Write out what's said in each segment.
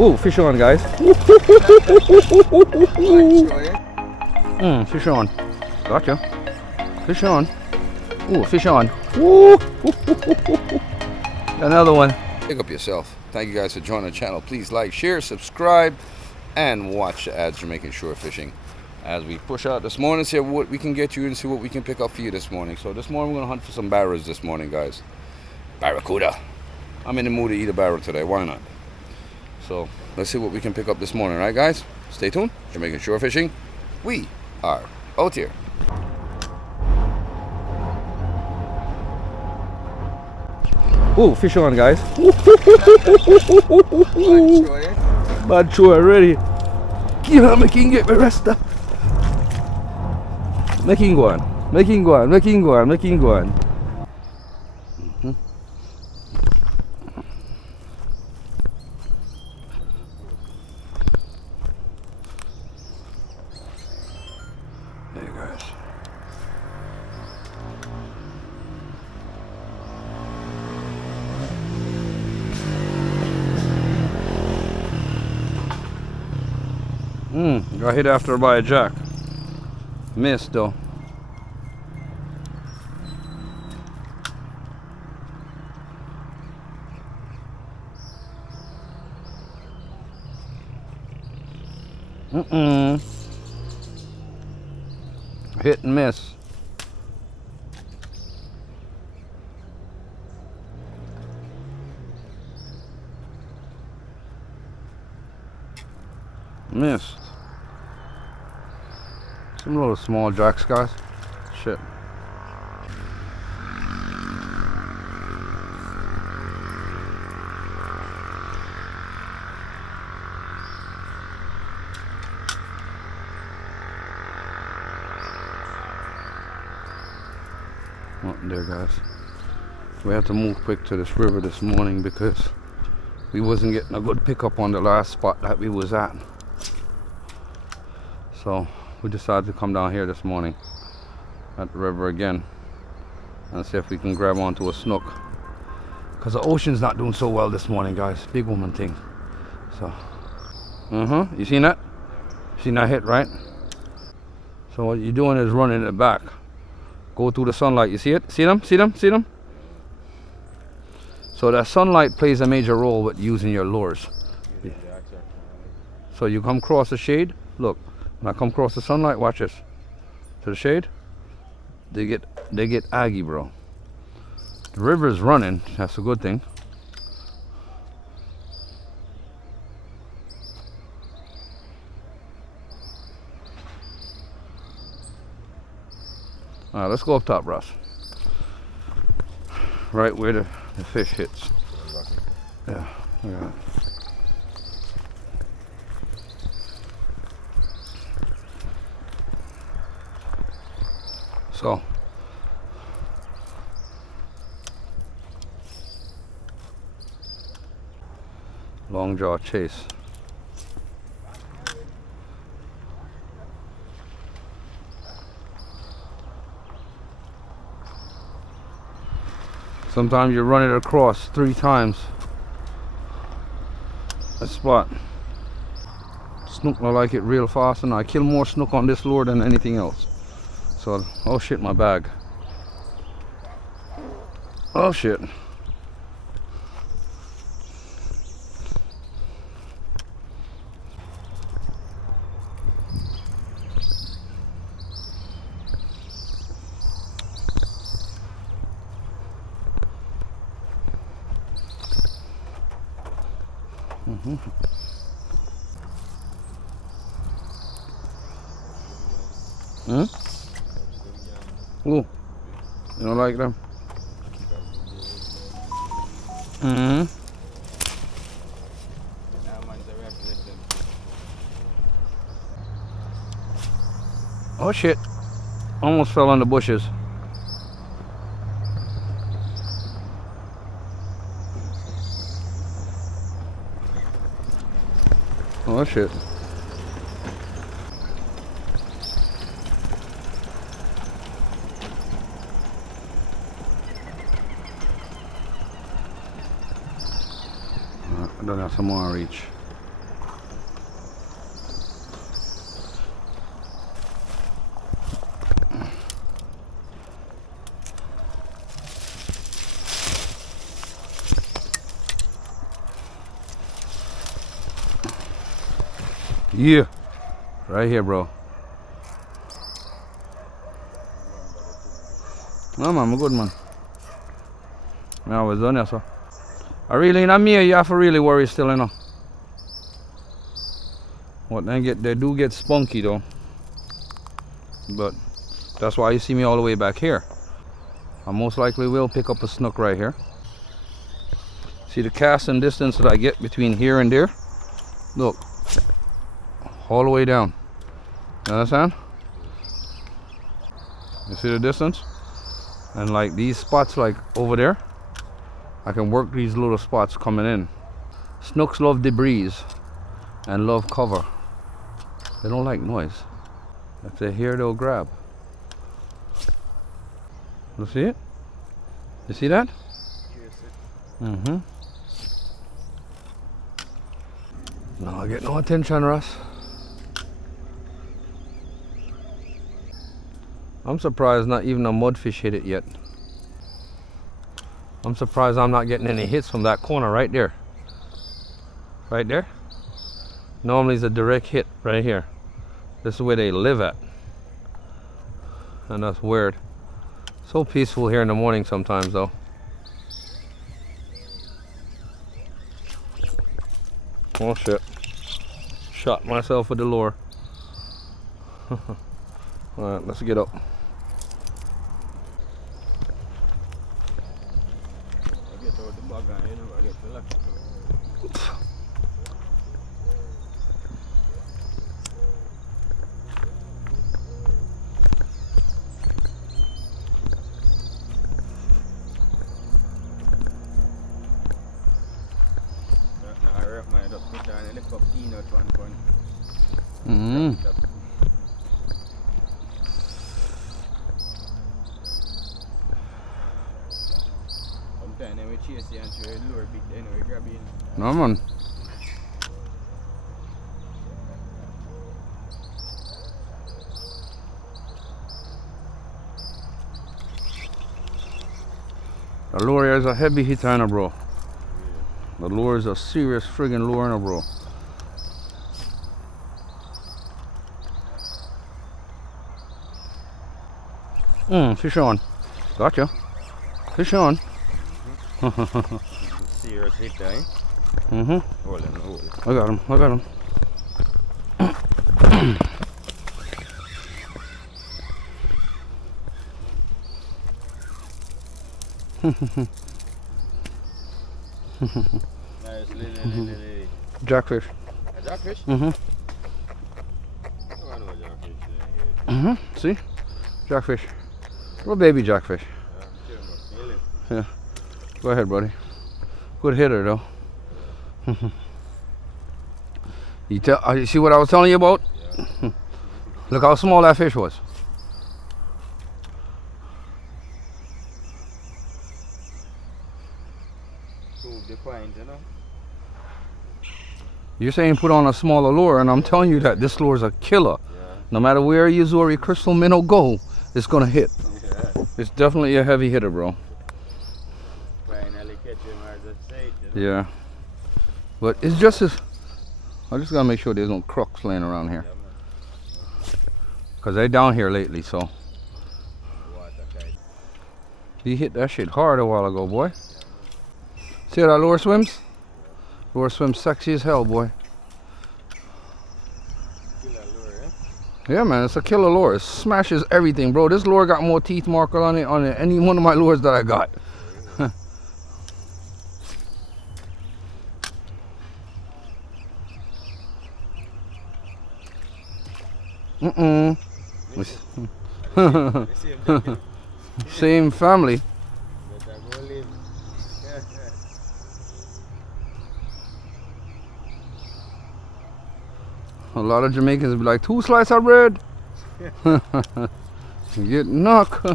Ooh, fish on, guys. Fish on. Gotcha. Fish on. Ooh, fish on. Woo. Another one. Pick up yourself. Thank you guys for joining the channel. Please like, share, subscribe, and watch the ads Jamaican shore fishing as we push out this morning, see what we can get you and see what we can pick up for you this morning. So this morning we're gonna hunt for some barras this morning, guys. Barracuda. I'm in the mood to eat a barra today. Why not? So let's see what we can pick up this morning. All right, guys? Stay tuned. Jamaican shore fishing. We are out here. Ooh, fish on, guys. Bad show already. Give him, make him get me resta. Make him go on. Make him go on. Make him go on. Make him go on. There you guys. Got hit after by a jack. Missed though. Hit and miss. Missed. Some little small jacks, guys. Shit. Oh, there, guys. We had to move quick to this river this morning because we wasn't getting a good pickup on the last spot that we was at. So we decided to come down here this morning at the river again and see if we can grab onto a snook, because the ocean's not doing so well this morning, guys. Big woman thing. So you seen that? Seen that hit, right? So what you're doing is running it back. Go through the sunlight. You see it? See them? See them? See them? So that sunlight plays a major role with using your lures. So you come across the shade. Look, when I come across the sunlight, watch this. To the shade, they get aggy, bro. The river's running. That's a good thing. All right, let's go up top, Ross. Right where the fish hits. Yeah, look at that. So, long jaw chase. Sometimes you run it across 3 times a spot. Snook, I like it real fast, and I kill more snook on this lure than anything else. So, oh shit, my bag. Oh shit. Ooh, you don't like them? Oh shit, almost fell on the bushes. Oh shit. I don't have some more reach. Yeah. Right here, bro. No, man, I'm a good man. I always done that, so. I really, in a me, you have to really worry still, you know. What they do get spunky though. But that's why you see me all the way back here. I most likely will pick up a snook right here. See the casting distance that I get between here and there? Look. All the way down. You understand? You see the distance? And like these spots like over there, I can work these little spots coming in. Snooks love debris and love cover. They don't like noise. If they're here, they'll grab. You see it? You see that? Mm-hmm. No, I get no attention, Russ. I'm surprised not even a mudfish hit it yet. I'm surprised I'm not getting any hits from that corner right there. Right there? Normally it's a direct hit right here. This is where they live at. And that's weird. So peaceful here in the morning sometimes though. Oh shit. Shot myself with the lure. Alright, let's get up. Mm-hmm. No man. The lure here is a heavy hitter, bro. The lure is a serious friggin' lure, bro. Fish on. Gotcha. Fish on. Serious hit, eh? Mm-hmm. Hold on, hold on. I got him. I got him. Nice, lily. Jackfish. A jackfish? Mm-hmm. Oh, I know a jackfish. Mm-hmm. See? Jackfish. Little baby jackfish. Yeah. Go ahead, buddy. Good hitter, though. You see what I was telling you about? Yeah. Look how small that fish was. Prove the point, you know? You're saying put on a smaller lure, and I'm telling you that this lure is a killer. Yeah. No matter where your Zuri crystal minnow go, it's gonna hit. Yeah. It's definitely a heavy hitter, bro. Finally catch him as I say, you know? Yeah. But it's just as... I just gotta make sure there's no crooks laying around here. Yeah, man. Cause they're down here lately, so. Water kite. He hit that shit hard a while ago, boy. See how that lure swims? Lure swims sexy as hell, boy. Killer lure, eh? Yeah, man, it's a killer lure. It smashes everything, bro. This lure got more teeth marker on it any one of my lures that I got. Mm-mm. Same family. Better go live. A lot of Jamaicans be like, 2 slices of bread. You get knocked.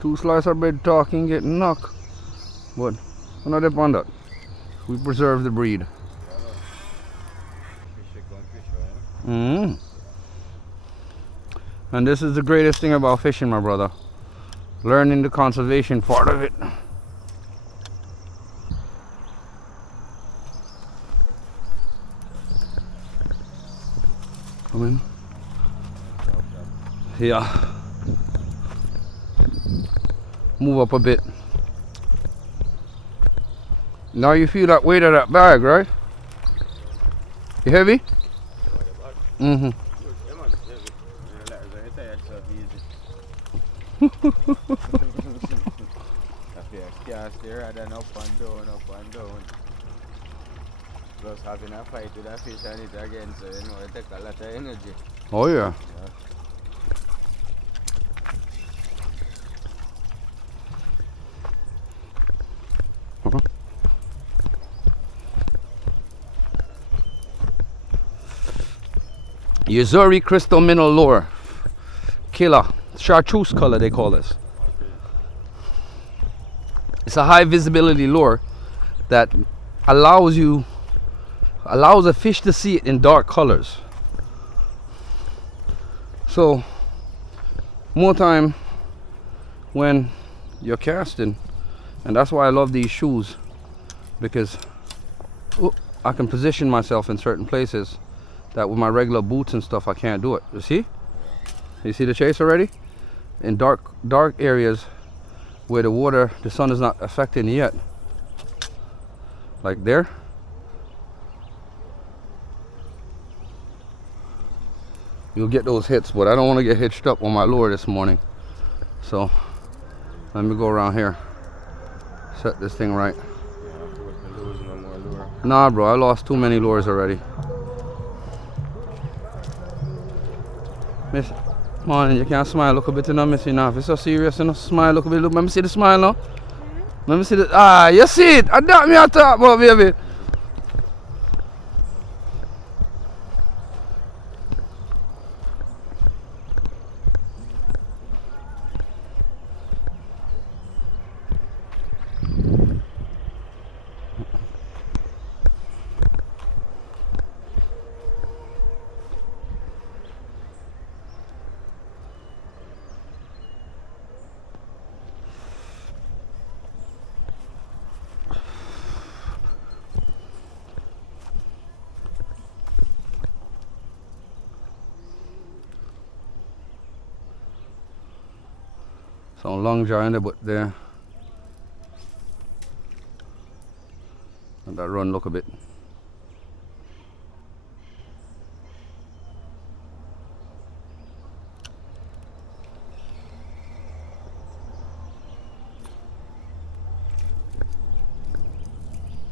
2 slices of bread talking, get knocked. But we're not up on that. We preserve the breed. Mm. And this is the greatest thing about fishing, my brother. Learning the conservation part of it. Come in. Yeah. Move up a bit. Now you feel that weight of that bag, right? You heavy? Mm-hmm. Plus having a fight with a fish on it again, so you know it takes a lot of energy. Oh yeah. Uh-huh. Uzuri crystal mineral lure. Killer. Chartreuse color they call this. It's a high visibility lure that allows a fish to see it in dark colors. So more time when you're casting, and that's why I love these shoes, because I can position myself in certain places that with my regular boots and stuff I can't do it. You see the chase already? In dark areas where the sun is not affecting yet, like there. You'll get those hits, but I don't want to get hitched up on my lure this morning. So let me go around here, set this thing right. Nah, bro, I lost too many lures already. Miss, man, you can't smile. Look a bit, you know, missing enough. It's so serious, you know. Smile, look a bit. Look, let me see the smile now. Let me see the. Ah, you see it? I doubt me at top, but baby. Some long jaw in the butt there. And that run look a bit.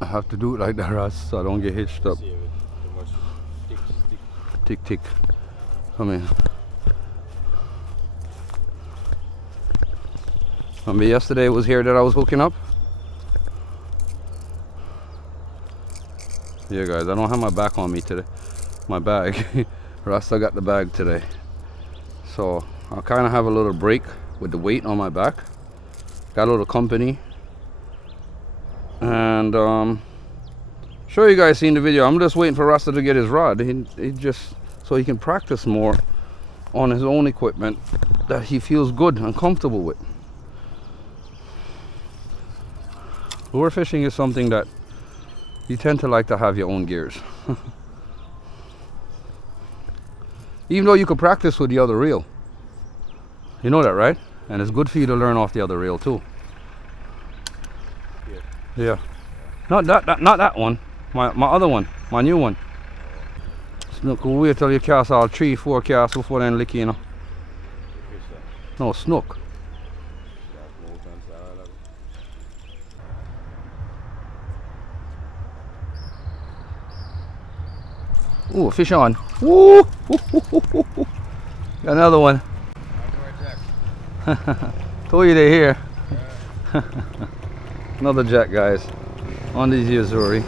I have to do it like that, Ross, so I don't get hitched up. Tick, tick. Come in. Remember yesterday it was here that I was hooking up? Yeah guys, I don't have my back on me today. My bag. Rasta got the bag today. So I'll kind of have a little break with the weight on my back. Got a little company. And sure you guys seen the video. I'm just waiting for Rasta to get his rod. He just so he can practice more on his own equipment that he feels good and comfortable with. Lure fishing is something that you tend to like to have your own gears. Even though you could practice with the other reel. You know that, right? And it's good for you to learn off the other reel too. Yeah. Not that one. My other one. My new one. Snook, we'll wait till you cast all 3-4 casts before then lick, you know. No, snook. Ooh, fish on. Woo! Got another one. Told you they're here. Another jack, guys. On these Uzuri.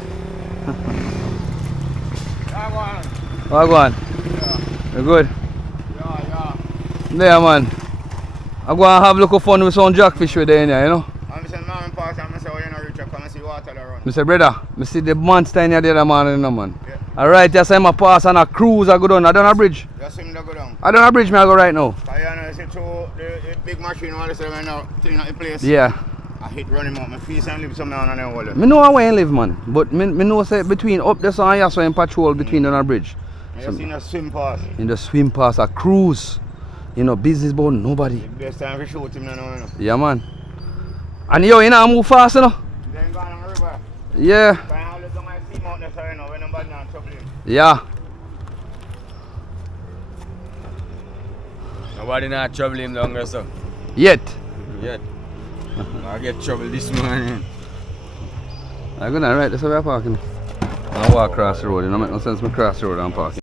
Wagwan. Yeah. You're good? Yeah. There, man. I'm going to have a little fun with some jackfish with there, you know? I'm saying, man, pass and I say, oh, you know, Richard, come and see water around. I say, brother, I see the monster in there, man, you know, man. Yeah. Alright, I say, I'm a pass and a cruise, I go down. I done a bridge. You see me go down? I done a bridge, man, I go right now. I know, see, the big machine, all this, right now, clean out the place. Yeah. I hit running out, my feet and live somewhere on the wall. I know where I live, man. But I know say between up there and here, so I patrol between on a bridge. You seen a swim pass. In the swim pass, a cruise. You know, business boat, nobody. The best time to shoot him now, you know. Yeah, man. And yo, you know, move fast, you know. Then go on the river. Yeah. Can I look at my sea mountain there, you know, when nobody not troubling. Yeah. Nobody not troubling him longer, so. Yet. Yet. I get trouble this morning. I'm gonna right, that's where we're parking. I walk across the road, you know, make no sense me cross the road and parking.